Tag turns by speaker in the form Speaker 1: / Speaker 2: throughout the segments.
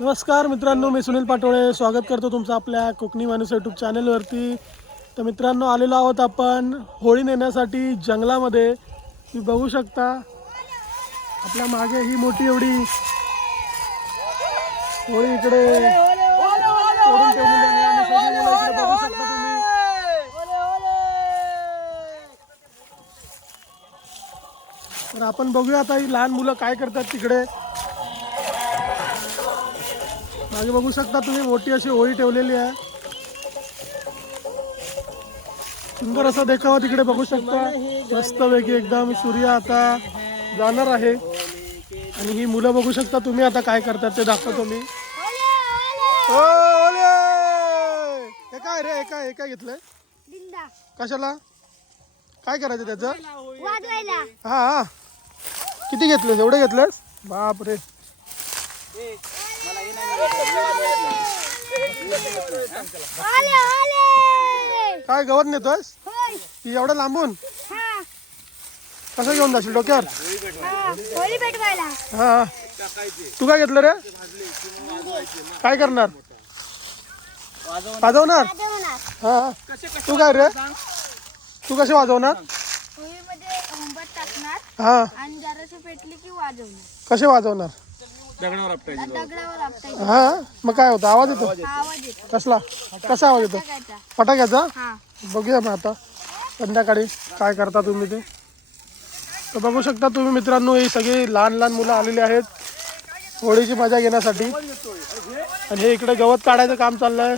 Speaker 1: नमस्कार मित्रांनो मी सुनील पाटोळे. स्वागत करतो तुमचं आपल्या कोकणी माणूस यूट्यूब चॅनलवरती तर मित्रांनो आलेलो आहोत आपण होळी नेण्यासाठी जंगलामध्ये. तुम्ही बघू शकता आपल्या मागे ही मोठी एवढी होळी इकडे बघू शकता तुम्ही. तर आपण बघूया आता ही लहान मुलं काय करतात तिकडे. मागे बघू शकता तुम्ही मोठी अशी होळी ठेवलेली आहे. सुंदर असा देखावा तिकडे बघू शकता. मस्तपैकी एकदम सूर्य आता जाणार आहे. आणि ही मुलं बघू शकता तुम्ही आता काय करतात ते दाखवतो मी! हे काय रे हे काय हे काय घेतलंय?
Speaker 2: बिंदा.
Speaker 1: कशाला? काय करायचं त्याचं? हा हा. किती घेतलेस एवढे घेतलेस बाप रे काय गवत नेतोयस?
Speaker 2: होय.
Speaker 1: ती एवढं लांबून? कसं घेऊन जाशील डोक्यावर?
Speaker 2: हा.
Speaker 1: तू काय घेतलं रे? काय करणार? वाजवणार? हा. तू काय रे? तू कसे वाजवणार? हा.
Speaker 2: आणि जराशी पेटली की वाजवणार? दगडावर आपटायचं
Speaker 1: हा? मग काय होतं? आवाज येतो?
Speaker 2: आवाज येतो.
Speaker 1: कसला? कसा आवाज येतो?
Speaker 2: टाकायचा
Speaker 1: फटाक्याचा?
Speaker 2: हा.
Speaker 1: बघूया मग आता. संध्याकाळी काय करता तुम्ही ते? तर बघू शकता तुम्ही मित्रांनो ही सगळी लहान लहान मुलं आलेली आहेत होळीची मजा घेण्यासाठी. आणि हे इकडे गवत काढायचं काम चाललंय.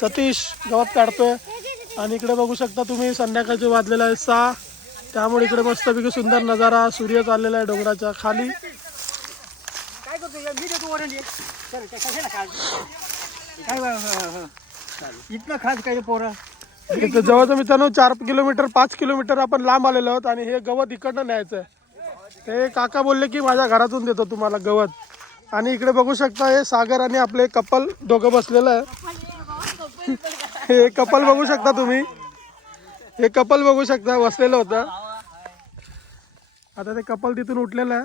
Speaker 1: सतीश गवत काढतोय. आणि इकडे बघू शकता तुम्ही संध्याकाळचे वाजलेलं आहे सहा. त्यामुळे इकडे मस्तपैकी सुंदर नजारा सूर्य चाललेला आहे डोंगराच्या खाली.
Speaker 3: इथनं खास काय पोरं
Speaker 1: इथं जवळचं मित्रांनो चार किलोमीटर पाच किलोमीटर आपण लांब आलेलो आहोत आणि हे गवत इकडनं न्यायचं आहे. ते काका बोलले की माझ्या घरातून देतो तुम्हाला गवत. आणि इकडे बघू शकता हे सागर आणि आपले कपल दोघं बसलेलं आहे. हे कपल बघू शकता तुम्ही. हे कपल बघू शकता बसलेलं होतं. आता ते कपल तिथून उठलेलं आहे.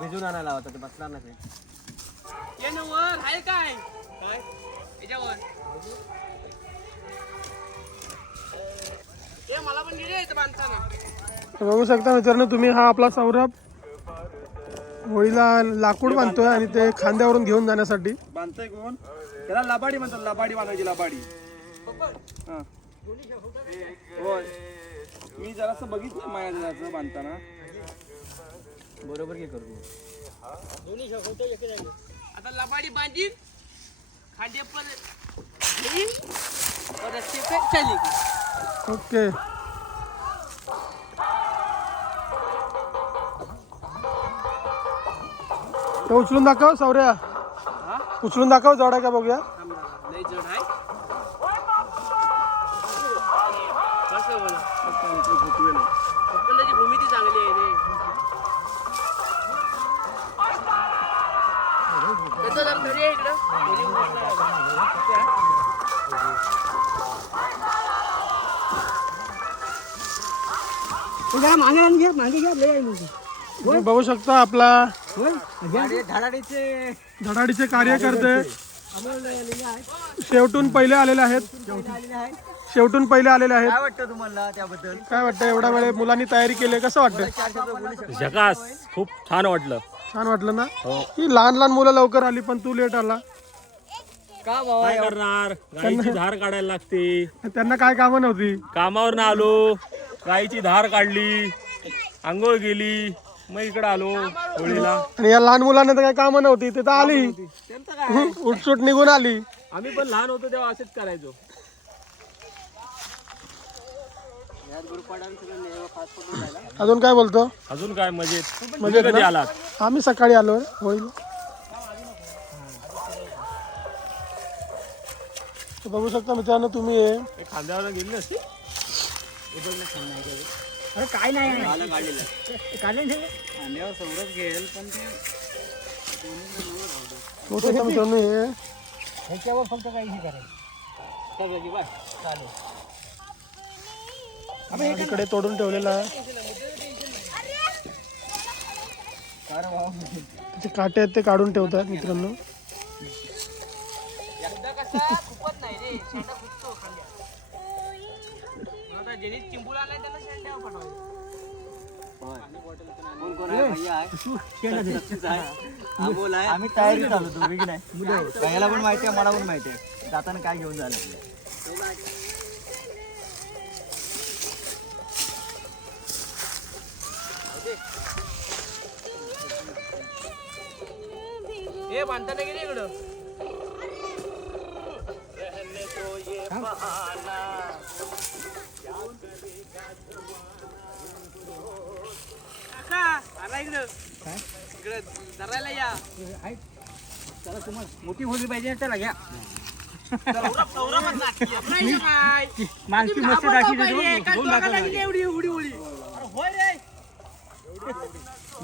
Speaker 3: भिजून आणायला होता ते बसणार नाही
Speaker 1: बघू शकता मित्रांनो तुम्ही हा आपला सौरभ होळीला लाकूड बांधतोय. आणि ते खांद्यावरून घेऊन जाण्यासाठी.
Speaker 4: बांधताय कोण? त्याला लबाडी म्हणतात लबाडी बांधायची लबाडी. हा. होय. मी जरासं बघितलं माझ्या जरासं बांधताना.
Speaker 3: बरोबर घे करू?
Speaker 5: आता लबाडी बांधीन खांदे पण घेईन परत ते पे- चाली
Speaker 1: ओके. ते उचलून दाखव सौर्या. उचलून दाखव जवळ आहे का बघूया.
Speaker 5: लय जड आहे कसं बोला पप्पांची भूमिती चांगली आहे रे. कसं जरा घरी आहे इकडं. घरी उतरला
Speaker 3: जरा मागे आण घ्या मागे घ्या लय आहे मुलगी.
Speaker 1: तुम्ही बघू शकता आपला
Speaker 3: होय? घ्या. धडाडीचे.
Speaker 1: धडाडीचे कार्यकर्ते शेवटून पहिले आलेले आहेत. शेवटून पहिले आलेले आहेत.
Speaker 3: काय वाटतं तुम्हाला त्याबद्दल?
Speaker 1: काय वाटतं? एवढ्या वेळे मुलांनी तयारी केली कसं वाटतं?
Speaker 6: झकास. खूप छान वाटलं.
Speaker 1: छान वाटलं ना? ही. लहान लहान मुलं लवकर आली पण तू लेट आला.
Speaker 3: का बाबा
Speaker 6: काय करणार? गाईची धार काढायला लागते.
Speaker 1: त्यांना काय कामं नव्हती?
Speaker 6: कामावर ना आलो. गाईची धार काढली. आंघोळ गेली मग इकडे आलो. होळीला.
Speaker 1: आणि या लहान मुलांना तर काही कामं नव्हती. ते तर आली. उठसूट निघून आली.
Speaker 6: आम्ही पण लहान होतो तेव्हा असंच करायचो.
Speaker 1: अजून काय बोलतो?
Speaker 6: अजून काय मजेत
Speaker 1: मजेत
Speaker 6: तुम्ही कधी
Speaker 1: ना?
Speaker 6: आलात?
Speaker 1: आम्ही सकाळी आलो. होईल. तर बघू शकता मित्रांनो तुम्ही हे
Speaker 6: हे खांद्यावर गेली असते?
Speaker 3: अरे काय नाही काढलं नाही
Speaker 1: बघू शकता मित्रांनो हे
Speaker 3: ह्याच्यावर फक्त काही हे करायचं. चालेल.
Speaker 1: आपण इकडे तोडून ठेवलेला त्याचे काटे आहेत ते काढून ठेवतात मित्रांनो.
Speaker 3: आम्ही तयारीत आलो दोघी की नाही. याला पण माहिती आहे मला पण माहिती आहे. जाताना काय घेऊन झालं
Speaker 5: हे बांधताना गेले इकडं. काका, आला इकडं. इकडं धरायला या.
Speaker 3: चला तुम्हाला मोठी होली पाहिजे चला घ्या. माणसी मस्त
Speaker 5: घाबरतो
Speaker 3: दाखी
Speaker 5: पाहिजे. काय दोघांना किती एवढी एवढी होळी अरे होय रे.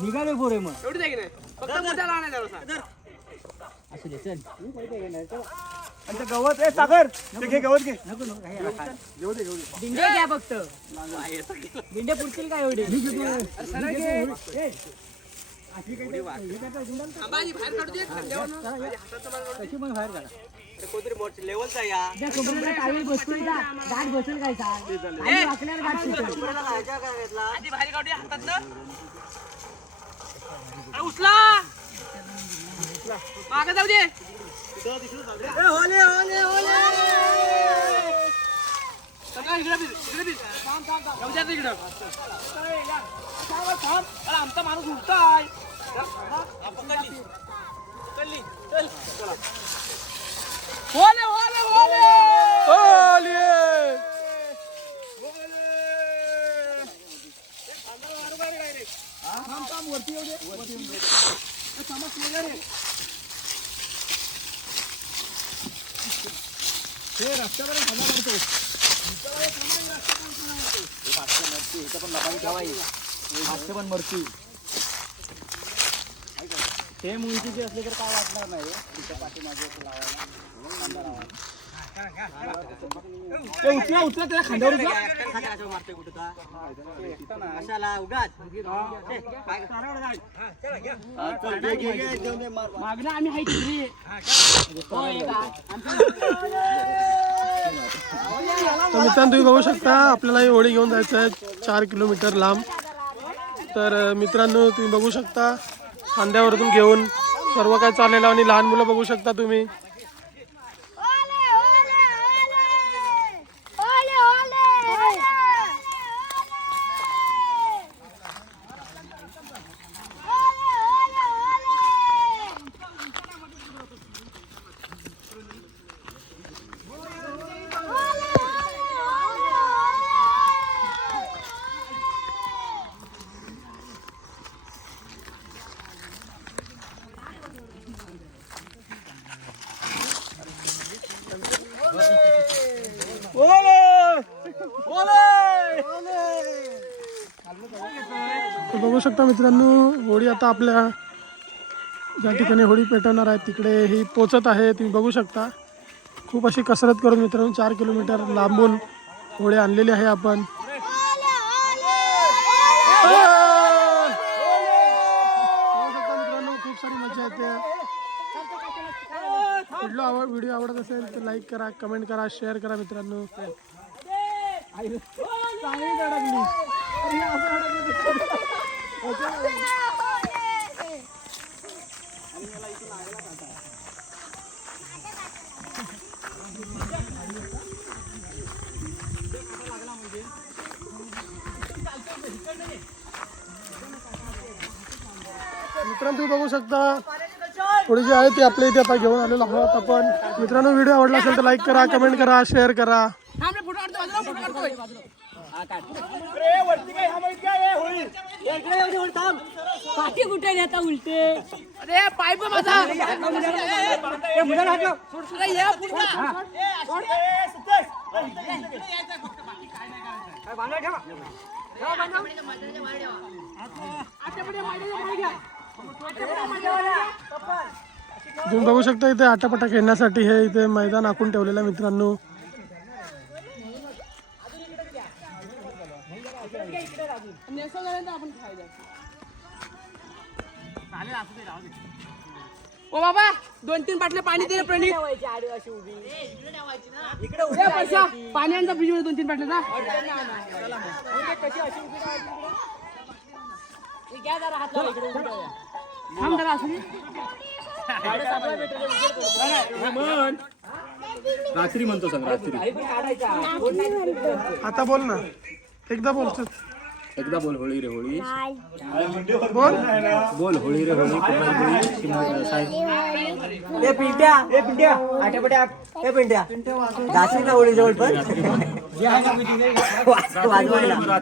Speaker 3: निघाले पोरे मग.
Speaker 5: एवढी जागी नाही. फक्त मोठ्याला आणायचा होता.
Speaker 3: असू दे चल. आणि गवत आहे सागर ते घे गवत घे. नको नको हे राखा. दिंडे घ्या फक्त. दिंडे पुरतील का एवढे?
Speaker 5: बाहेर काढू दे
Speaker 3: कशी पण बाहेर काढा.
Speaker 5: दे. कोणतरी मोठ लेवलचा या.
Speaker 3: आणि वाकल्यावर गाठ सुटेल.
Speaker 5: आधी बाहेर काढूया हातातलं अरे उचला मागे जाऊ दे सगळं इकडं फिर, इकडं फिर. जाऊ द्या आता इकडं. अरे आमचा माणूस उठताय हा, पकडली. पकडली. चल. चला. होले, होले, होले.
Speaker 3: मागचे पण मरतील ते उंचीचे असले तर काय वाटणार नाही तिच्या पाठीमागे लावायला. उचला उचला त्याला खांद्यावर उचला कशाला उगाच मागणं आम्ही आहे तिकडे
Speaker 1: तर मित्रांनो तुम्ही बघू शकता आपल्याला ही होळी घेऊन जायचं आहे चार किलोमीटर लांब. तर मित्रांनो तुम्ही बघू शकता खांद्यावरतून घेऊन सर्व काय चाललेलं आणि लहान मुलं बघू शकता तुम्ही. बघू शकता मित्रांनो होळी आता आपल्या ज्या ठिकाणी होळी पेटवणार आहे तिकडे ही पोचत आहे तुम्ही बघू शकता. खूप अशी कसरत करून मित्रांनो चार किलोमीटर लांबून होळी आणलेली आहे आपण. मित्रांनो खूप सारी मजा येते कुठला आवड व्हिडिओ आवडत असेल तर लाईक करा कमेंट करा शेअर करा मित्रांनो. मित्रांनो तुम्ही बघू शकता थोडी जी आहे ती आपल्या इथे आता घेऊन आलेलो आहोत आपण. मित्रांनो व्हिडिओ आवडला असेल तर लाईक करा कमेंट करा शेअर करा.
Speaker 3: पाठी कुठे उलटे? अरे पाय पण माझा.
Speaker 1: तुम्ही बघू शकता इथे आटापटा खेळण्यासाठी हे इथे मैदान आखून ठेवलेलं
Speaker 3: ओ बाबा दोन तीन बाटल्या पाणी दे रे प्रणित. पाणी आणजा फ्रीजमध्ये दोन तीन बाटल्या जा. थांब जरा असू.
Speaker 6: रात्री म्हणतो सांग रात्री.
Speaker 1: आता बोल ना. एकदा बोल चल.
Speaker 6: एकदा बोल होळी रे होळी.
Speaker 1: बोल.
Speaker 6: बोल होळी रे होळी पुन्हा होळी शिम- साई-
Speaker 7: ए पिंट्या ए पिंट्या ए पिंट्या जाशील ना होळी जवळ पण वाजवायला.